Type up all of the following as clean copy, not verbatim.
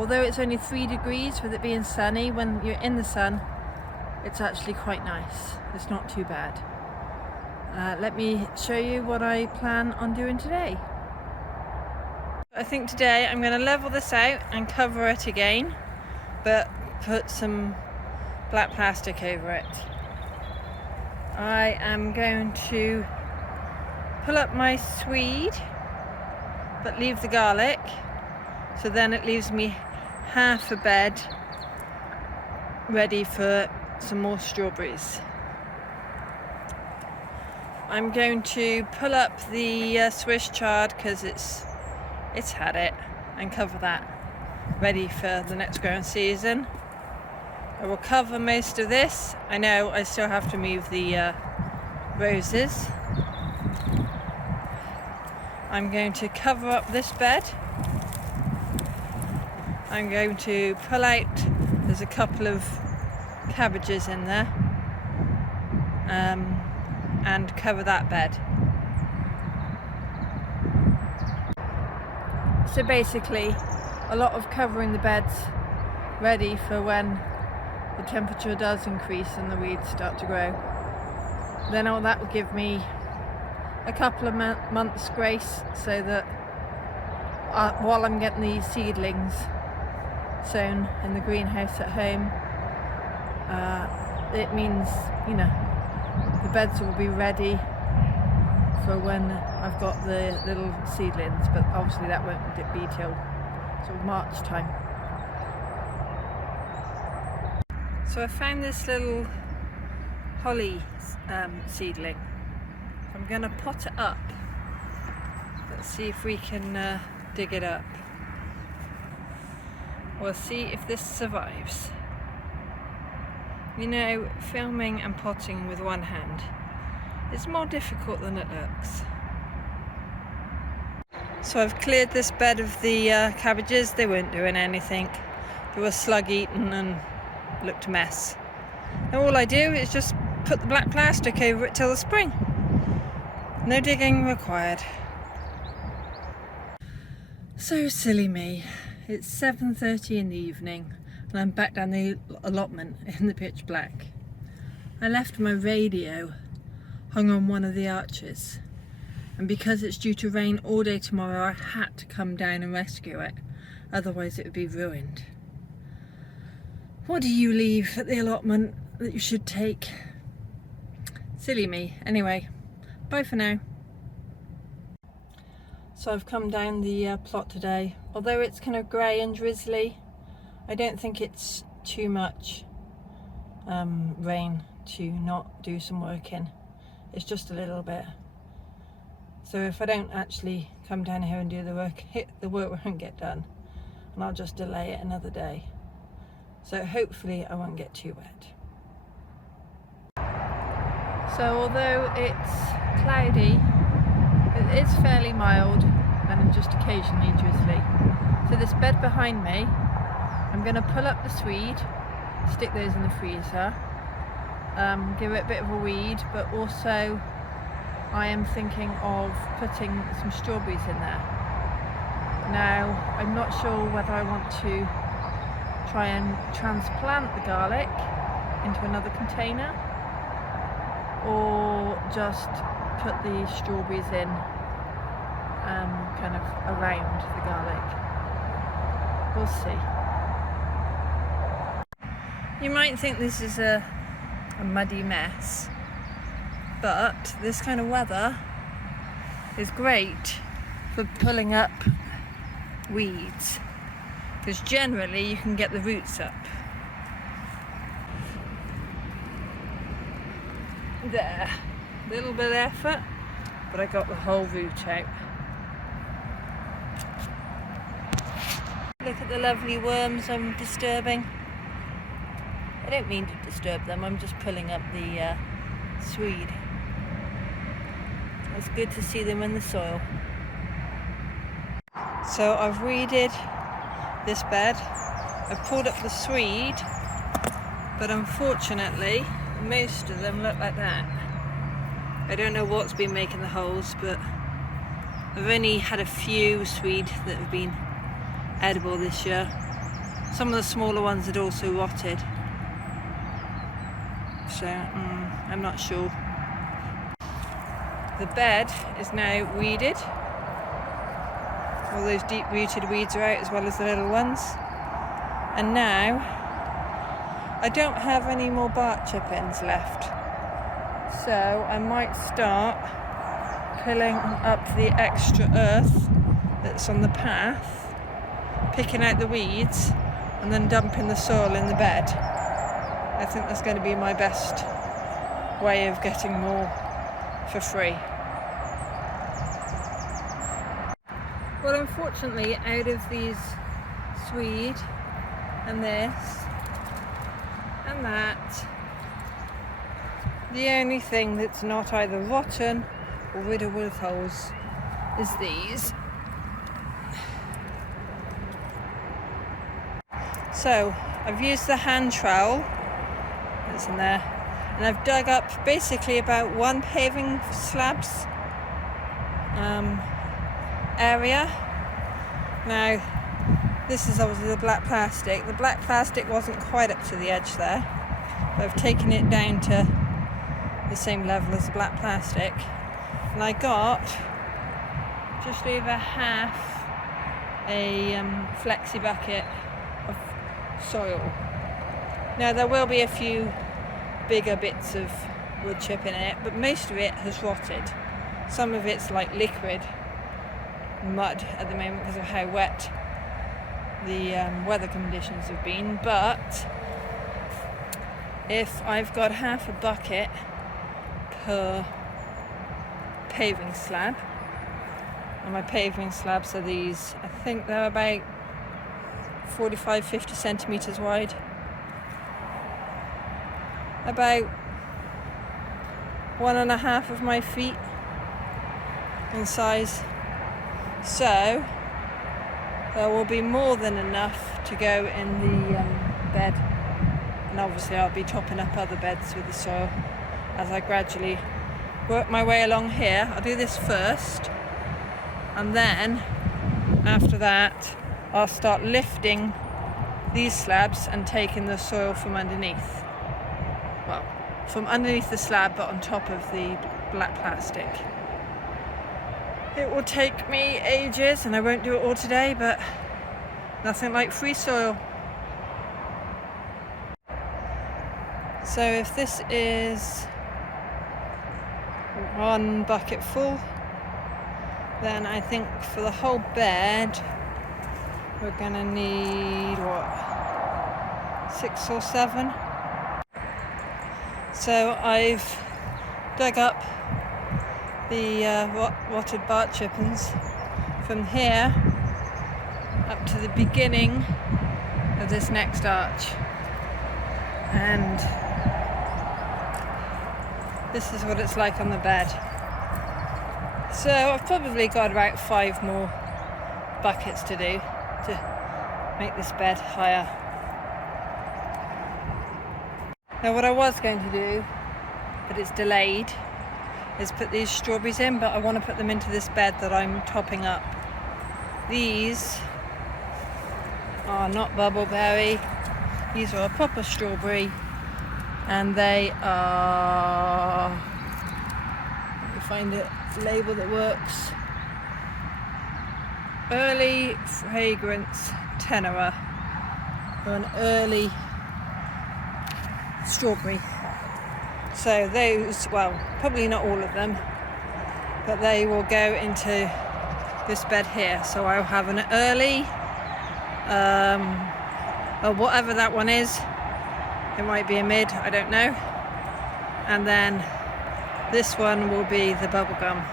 Although it's only 3 degrees with it being sunny, when you're in the sun, it's actually quite nice. It's not too bad. Let me show you what I plan on doing today. I think today I'm going to level this out and cover it again, but put some black plastic over it. I am going to pull up my swede but leave the garlic, so then it leaves me half a bed ready for some more strawberries. I'm going to pull up the Swiss chard because it's had it, and cover that ready for the next growing season. I will cover most of this. I know I still have to move the roses. I'm going to cover up this bed. I'm going to pull out, there's a couple of cabbages in there, and cover that bed. So basically, a lot of covering the beds ready for when the temperature does increase and the weeds start to grow. Then all that will give me a couple of months grace, so that while I'm getting these seedlings sown in the greenhouse at home, it means, you know, the beds will be ready for when I've got the little seedlings, but obviously that won't be till sort of March time. So I found this little holly seedling. I'm going to pot it up. Let's see if we can dig it up. We'll see if this survives. You know, filming and potting with one hand is more difficult than it looks. So I've cleared this bed of the cabbages. They weren't doing anything. They were slug eaten and looked a mess. Now all I do is just put the black plastic over it till the spring. No digging required. So silly me. It's 7:30 in the evening and I'm back down the allotment in the pitch black. I left my radio hung on one of the arches, and because it's due to rain all day tomorrow, I had to come down and rescue it, otherwise it would be ruined. What do you leave at the allotment that you should take? Silly me. Anyway, bye for now. So I've come down the plot today. Although it's kind of grey and drizzly, I don't think it's too much rain to not do some work in. It's just a little bit. So if I don't actually come down here and do the work won't get done, and I'll just delay it another day. So hopefully I won't get too wet. So although it's cloudy, it is fairly mild and just occasionally drizzly. So this bed behind me, I'm going to pull up the swede, stick those in the freezer, give it a bit of a weed, but also I am thinking of putting some strawberries in there. Now I'm not sure whether I want to try and transplant the garlic into another container or just put the strawberries in kind of around the garlic. We'll see. You might think this is a muddy mess, but this kind of weather is great for pulling up weeds, because generally you can get the roots up. There, a little bit of effort, but I got the whole root out. Look at the lovely worms I'm disturbing. I don't mean to disturb them, I'm just pulling up the swede. It's good to see them in the soil. So I've weeded this bed, I've pulled up the swede, but unfortunately most of them look like that. I don't know what's been making the holes, but I've only had a few swede that have been edible this year. Some of the smaller ones had also rotted. So I'm not sure. The bed is now weeded. All those deep-rooted weeds are out, as well as the little ones. And now I don't have any more bark chippings left, so I might start pulling up the extra earth that's on the path, picking out the weeds, and then dumping the soil in the bed. I think that's going to be my best way of getting more for free. Well, unfortunately, out of these swede and this and that, the only thing that's not either rotten or riddled with holes is these. So I've used the hand trowel that's in there, and I've dug up basically about one paving slabs area. Now this is obviously the black plastic. The black plastic wasn't quite up to the edge there, but I've taken it down to the same level as the black plastic, and I got just over half a flexi bucket of soil. Now there will be a few bigger bits of wood chip in it, but most of it has rotted. Some of it's like liquid mud at the moment because of how wet the weather conditions have been. But if I've got half a bucket per paving slab, and my paving slabs are these, I think they're about 45-50 centimeters wide, about 1.5 of my feet in size. So there will be more than enough to go in the bed, and obviously I'll be topping up other beds with the soil as I gradually work my way along here. I'll do this first, and then after that I'll start lifting these slabs and taking the soil from underneath. Well, from underneath the slab, but on top of the black plastic. It will take me ages, and I won't do it all today, but nothing like free soil. So if this is one bucket full, then I think for the whole bed we're gonna need, what, 6 or 7? So I've dug up the rotted bark chippings from here up to the beginning of this next arch, and this is what it's like on the bed. So I've probably got about 5 more buckets to do to make this bed higher. Now what I was going to do, but it's delayed, is put these strawberries in, but I want to put them into this bed that I'm topping up. These are not bubbleberry, these are a proper strawberry, and they are, let me find a label that works, early fragrance tenera, or an early strawberry. So those, well, probably not all of them, but they will go into this bed here. So I'll have an early, or whatever that one is. It might be a mid, I don't know. And then this one will be the bubblegum.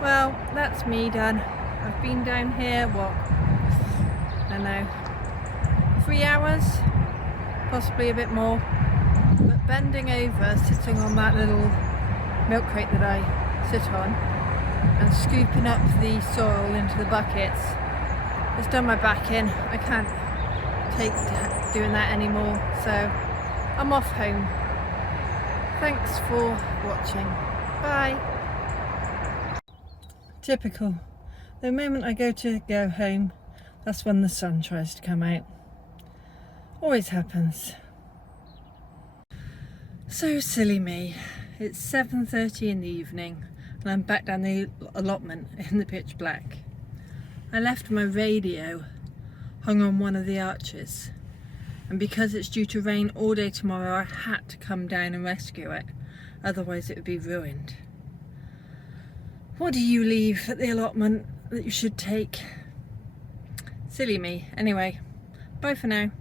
Well, that's me done. I've been down here, what, I don't know, 3 hours? Possibly a bit more, but bending over, sitting on that little milk crate that I sit on and scooping up the soil into the buckets, it's done my back in. I can't take doing that anymore, so I'm off home. Thanks for watching. Bye. Typical. The moment I go home, That's when the sun tries to come out. Always happens. So silly me. It's 7:30 in the evening and I'm back down the allotment in the pitch black. I left my radio hung on one of the arches, and because it's due to rain all day tomorrow, I had to come down and rescue it, otherwise it would be ruined. What do you leave at the allotment that you should take? Silly me. Anyway, bye for now.